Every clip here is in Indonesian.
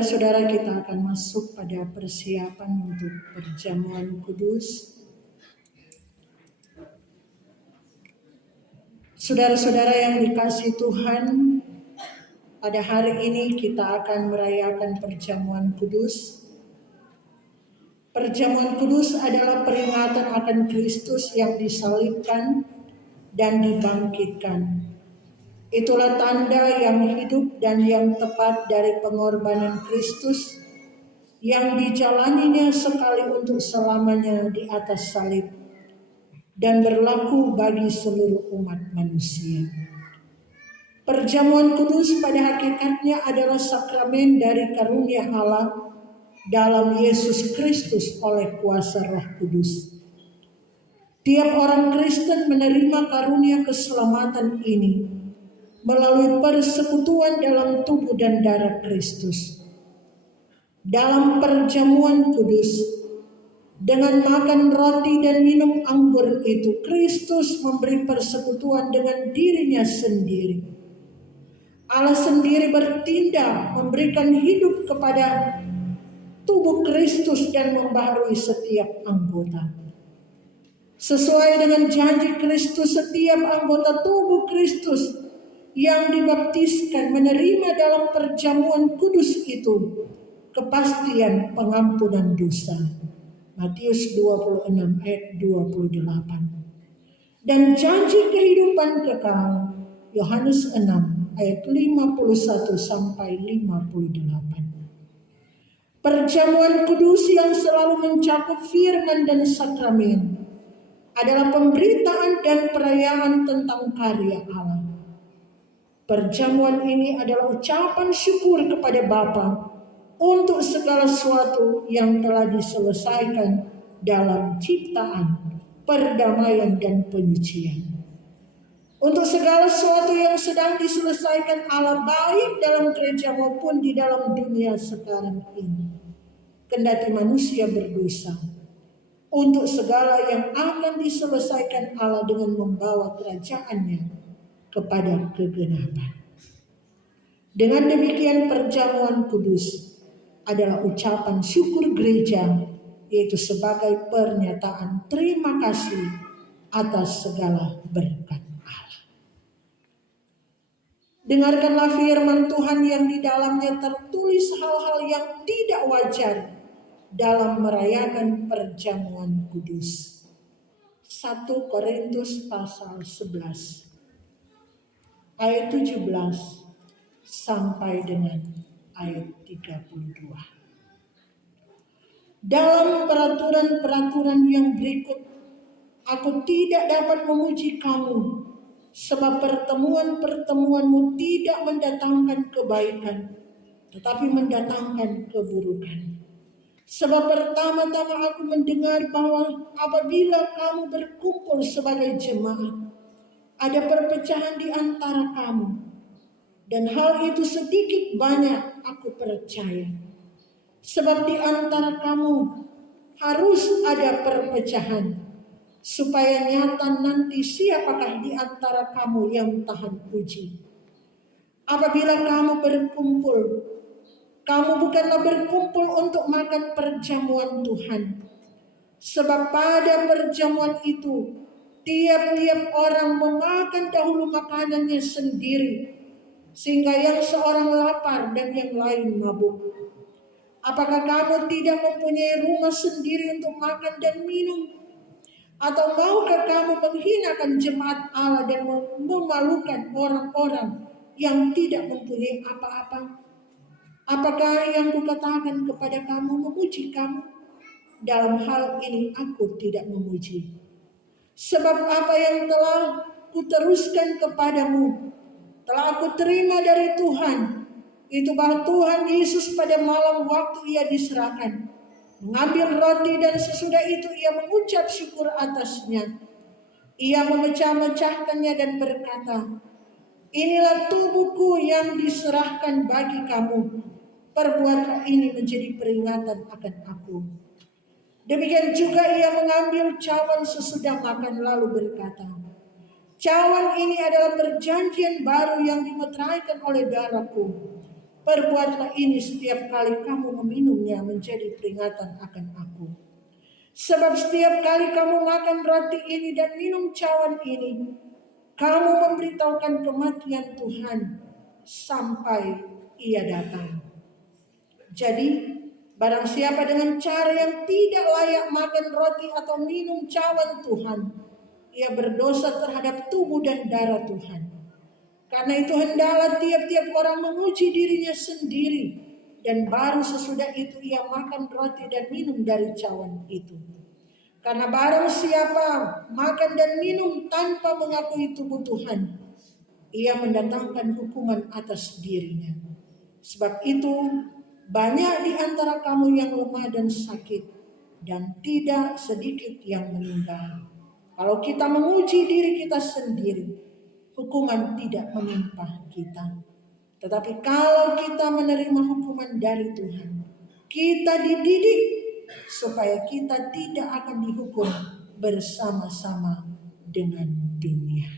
Saudara-saudara, kita akan masuk pada persiapan untuk perjamuan kudus. Saudara-saudara yang dikasihi Tuhan, pada hari ini kita akan merayakan perjamuan kudus. Perjamuan kudus adalah peringatan akan Kristus yang disalibkan dan dibangkitkan. Itulah tanda yang hidup dan yang tepat dari pengorbanan Kristus yang dijalaninya sekali untuk selamanya di atas salib dan berlaku bagi seluruh umat manusia. Perjamuan kudus pada hakikatnya adalah sakramen dari karunia Allah dalam Yesus Kristus oleh kuasa Roh Kudus. Tiap orang Kristen menerima karunia keselamatan ini melalui persekutuan dalam tubuh dan darah Kristus. Dalam perjamuan kudus, dengan makan roti dan minum anggur itu, Kristus memberi persekutuan dengan dirinya sendiri. Allah sendiri bertindak memberikan hidup kepada tubuh Kristus dan membaharui setiap anggota. Sesuai dengan janji Kristus, setiap anggota tubuh Kristus yang dibaptiskan menerima dalam perjamuan kudus itu kepastian pengampunan dosa. Matius 26 ayat 28. Dan janji kehidupan kekal. Yohanes 6 ayat 51 sampai 58. Perjamuan kudus yang selalu mencakup firman dan sakramen adalah pemberitaan dan perayaan tentang karya Allah. Perjamuan ini adalah ucapan syukur kepada Bapa untuk segala sesuatu yang telah diselesaikan dalam ciptaan, perdamaian, dan penyucian. Untuk segala sesuatu yang sedang diselesaikan Allah baik dalam gereja maupun di dalam dunia sekarang ini. Kendati manusia berdosa, untuk segala yang akan diselesaikan Allah dengan membawa kerajaannya kepada kegenapan. Dengan demikian perjamuan kudus adalah ucapan syukur gereja, yaitu sebagai pernyataan terima kasih atas segala berkat Allah. Dengarkanlah firman Tuhan yang di dalamnya tertulis hal-hal yang tidak wajar dalam merayakan perjamuan kudus. 1 Korintus pasal 11 ayat 17 sampai dengan ayat 32. Dalam peraturan-peraturan yang berikut, aku tidak dapat memuji kamu, sebab pertemuan-pertemuanmu tidak mendatangkan kebaikan, tetapi mendatangkan keburukan. Sebab pertama-tama aku mendengar bahwa apabila kamu berkumpul sebagai jemaat, ada perpecahan di antara kamu, dan hal itu sedikit banyak aku percaya. Sebab di antara kamu harus ada perpecahan, supaya nyata nanti siapakah di antara kamu yang tahan uji. Apabila kamu berkumpul, kamu bukanlah berkumpul untuk makan perjamuan Tuhan. Sebab pada perjamuan itu, tiap-tiap orang memakan dahulu makanannya sendiri, sehingga yang seorang lapar dan yang lain mabuk. Apakah kamu tidak mempunyai rumah sendiri untuk makan dan minum? Atau maukah kamu menghinakan jemaat Allah dan memalukan orang-orang yang tidak mempunyai apa-apa? Apakah yang kukatakan kepada kamu memuji kamu? Dalam hal ini aku tidak memuji. Sebab apa yang telah kuteruskan kepadamu telah aku terima dari Tuhan, itu bahwa Tuhan Yesus pada malam waktu ia diserahkan, mengambil roti dan sesudah itu ia mengucap syukur atasnya. Ia memecah-mecahkannya dan berkata, inilah tubuhku yang diserahkan bagi kamu. Perbuatlah ini menjadi peringatan akan aku. Demikian juga ia mengambil cawan sesudah makan lalu berkata, cawan ini adalah perjanjian baru yang dimeteraikan oleh darahku. Perbuatlah ini setiap kali kamu meminumnya menjadi peringatan akan aku. Sebab setiap kali kamu makan roti ini dan minum cawan ini, kamu memberitahukan kematian Tuhan sampai Ia datang. Jadi, barang siapa dengan cara yang tidak layak makan roti atau minum cawan Tuhan, ia berdosa terhadap tubuh dan darah Tuhan. Karena itu hendaklah tiap-tiap orang menguji dirinya sendiri, dan baru sesudah itu ia makan roti dan minum dari cawan itu. Karena barang siapa makan dan minum tanpa mengakui tubuh Tuhan, ia mendatangkan hukuman atas dirinya. Sebab itu banyak di antara kamu yang lemah dan sakit, dan tidak sedikit yang meninggal. Kalau kita menguji diri kita sendiri, hukuman tidak menimpa kita. Tetapi kalau kita menerima hukuman dari Tuhan, kita dididik supaya kita tidak akan dihukum bersama-sama dengan dunia.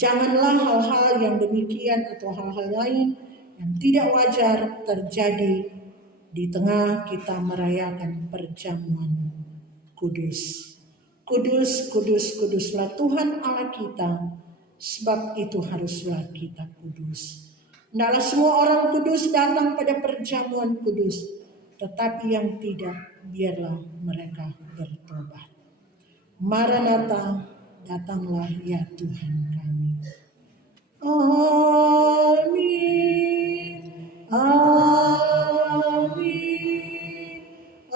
Janganlah hal-hal yang demikian atau hal-hal lain yang tidak wajar terjadi di tengah kita merayakan perjamuan kudus. Kudus, kudus, kuduslah Tuhan Allah kita, sebab itu haruslah kita kudus. Hendaklah semua orang kudus datang pada perjamuan kudus, tetapi yang tidak, biarlah mereka bertobat. Maranatha, datanglah ya Tuhan kami. Amin, amin,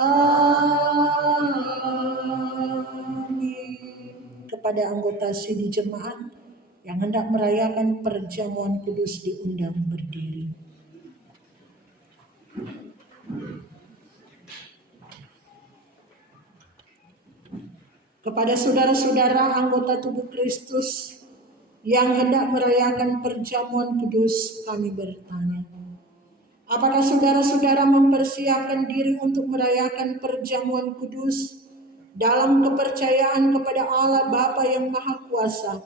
amin. Kepada anggota sini jemaat yang hendak merayakan perjamuan kudus diundang berdiri. Kepada saudara-saudara anggota tubuh Kristus yang hendak merayakan perjamuan kudus, kami bertanya, apakah saudara-saudara mempersiapkan diri untuk merayakan perjamuan kudus dalam kepercayaan kepada Allah Bapa yang Maha Kuasa,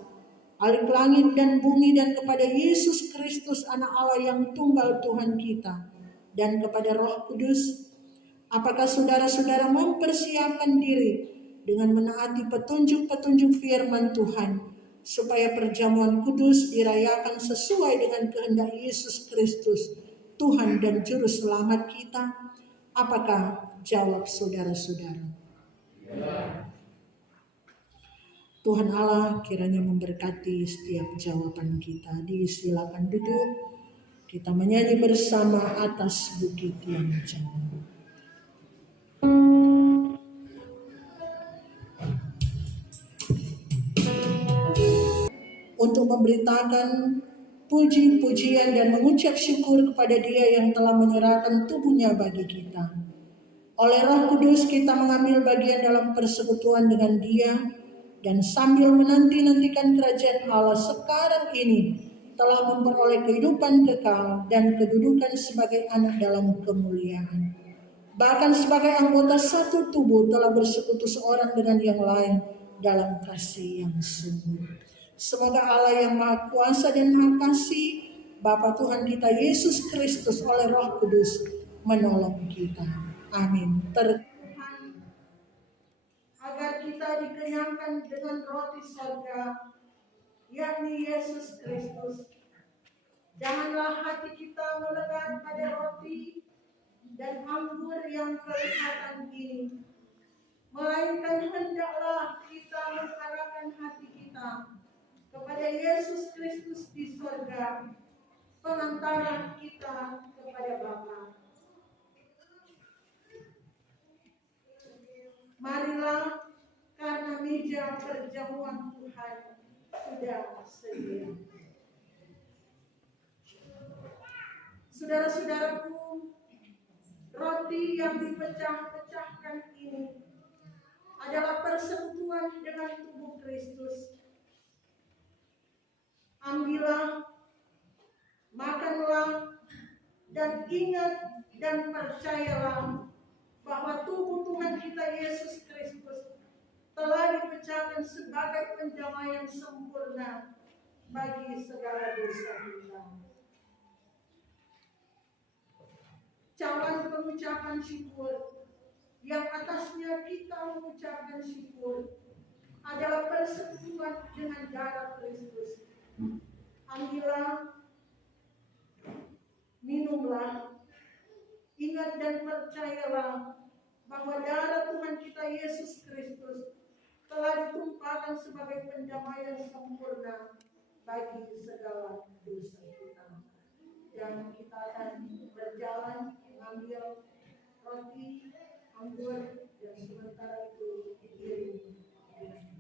Khalik langit dan bumi, dan kepada Yesus Kristus Anak Allah yang tunggal Tuhan kita, dan kepada Roh Kudus? Apakah saudara-saudara mempersiapkan diri dengan menaati petunjuk-petunjuk firman Tuhan, supaya perjamuan kudus dirayakan sesuai dengan kehendak Yesus Kristus, Tuhan dan Juru Selamat kita? Apakah jawab saudara-saudara? Ya. Tuhan Allah kiranya memberkati setiap jawaban kita. Disilakan duduk, kita menyanyi bersama atas bukit yang jauh. Untuk memberitakan puji-pujian dan mengucap syukur kepada Dia yang telah menyerahkan tubuhnya bagi kita. Oleh Roh Kudus kita mengambil bagian dalam persekutuan dengan Dia, dan sambil menanti-nantikan kerajaan Allah sekarang ini telah memperoleh kehidupan kekal dan kedudukan sebagai anak dalam kemuliaan. Bahkan sebagai anggota satu tubuh telah bersekutu seorang dengan yang lain dalam kasih yang sungguh. Semoga Allah yang Maha Kuasa dan Maha Kasih, Bapa Tuhan kita Yesus Kristus oleh Roh Kudus menolong kita. Amin. Tuhan, agar kita dikenyangkan dengan roti sorga, yakni Yesus Kristus. Janganlah hati kita melekat pada roti dan anggur yang kelihatan ini, melainkan hendaklah kita mengarahkan hati kita kepada Yesus Kristus di sorga, pengantara kita kepada Bapa. Marilah, karena meja perjamuan Tuhan sudah sedia. Saudara-saudaraku, roti yang dipecah-pecahkan ini adalah persekutuan dengan tubuh Kristus. Ambillah, makanlah, dan ingat dan percayalah bahwa tubuh Tuhan kita Yesus Kristus telah dipecahkan sebagai pendamaian sempurna bagi segala dosa kita. cawan pengucapan syukur yang atasnya kita mengucapkan syukur adalah persekutuan dengan darah Kristus. Ambillah, minumlah, ingat dan percayalah bahwa darah Tuhan kita Yesus Kristus telah ditumpahkan sebagai pendamaian sempurna bagi segala dosa kita. Dan kita akan berjalan mengambil roti, anggur, dan sementara itu diiringi dengan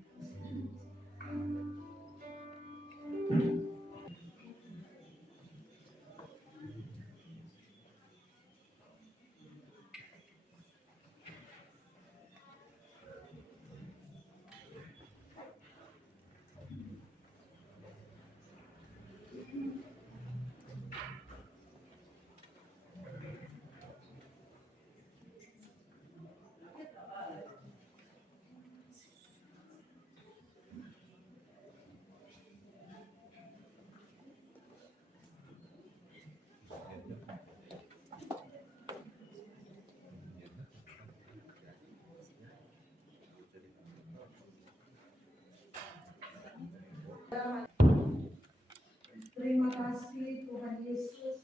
Terima kasih Tuhan Yesus.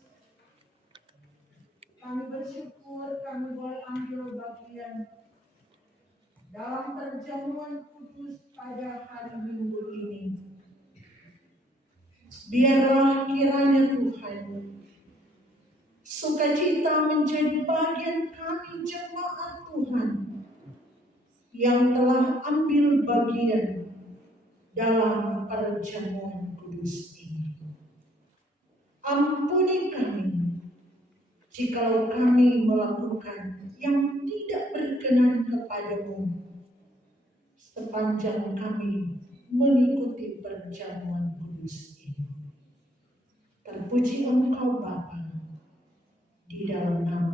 Kami bersyukur kami boleh ambil bagian dalam perjamuan kudus pada hari Minggu ini. Biarlah kiranya Tuhan, sukacita menjadi bagian kami jemaat Tuhan yang telah ambil bagian dalam perjamuan kudus ini. Ampuni kami jikalau kami melakukan yang tidak berkenan kepadamu sepanjang kami mengikuti perjamuan kudus ini. Terpuji Engkau Bapa, di dalam nama